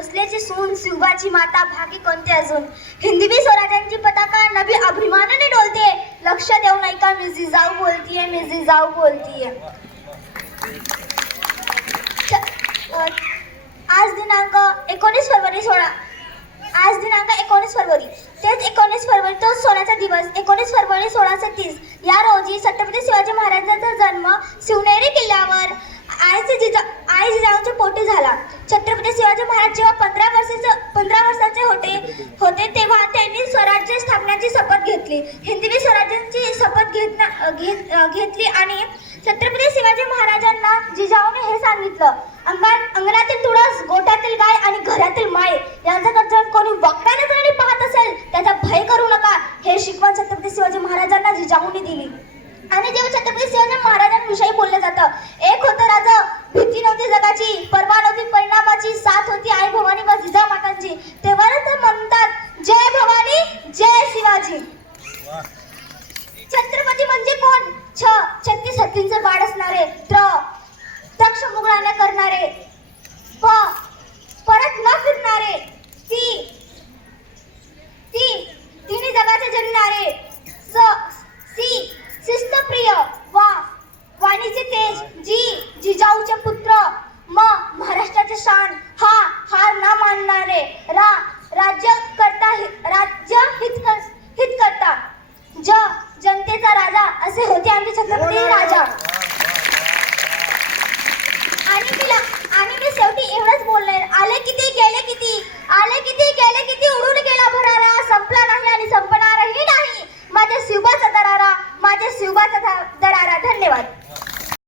भोसलेची सून शिवबाची माता भागी कोणते अजून हिंदवी स्वराज्यांची पताका नवी अभिमानाने डोलते लक्ष देऊ नाही का मी जिजाऊ बोलतीये मी जिजाऊ बोलतीये आज दिनांक 19 फरवरी 16 आज दिनांक 19 फरवरी तेच 19 फरवरी तो सोन्याचा दिवस 19 फरवरी 1630 या रोजी छत्रपती शिवाजी महाराजांचा जन्म शिवनेरी किल्ल्यावर आई जिजाऊंच्या पोटी झाला. छत्रपती शिवाजी महाराज जेव्हा 15 वर्षाचे होते तेव्हा त्यांनी स्वराज्य स्थापनेची शपथ घेतली. हिंदवी स्वराज्याची शपथ घेतली आणि छत्रपती शिवाजी महाराजांना जिजाऊने हे सांगितलं, अंगणातील तुळस, गोठ्यातील गाय आणि घरातील माय यांच्याकडे जर कोणी वाकड्या नजरेने पाहत असेल त्याचा भय करू नका, हे शिकवण छत्रपती शिवाजी महाराजांना जिजाऊने दिली. आणि जेव्हा छत्रपती शिवाजी महाराजांविषयी बोललं जातं, एक होतं राजा, भीती नव्हती जगाची, पर्वा नव्हती परिणामाची, साथ होती आई भवानी व जिजाऊ मातांची, तेव्हाच ते म्हणतात जय भवानी जय शिवाजी. छत्रपती म्हणजे कोण? छत्तीस हत्तींचे बाळ असणारे, तक्ष मुगळाने करणारे, परत न फिरणारे, तिन्ही जगाचे जगणारे, शिस्तप्रिय, वाणीचे तेज, जिजाऊचे पुत्र, महाराष्ट्राचे शान, हार न मानणारे, राज्य हित करता, जनतेचा राजा असे होते आमचे छत्रपती राजा. आणि मी शेवटी एवढंच बोलणार, आले किती गेले किती उडून गेला भरारा, संपला नाही आणि संपणारही नाही माझ्या शिवबाचा दरारा. धन्यवाद.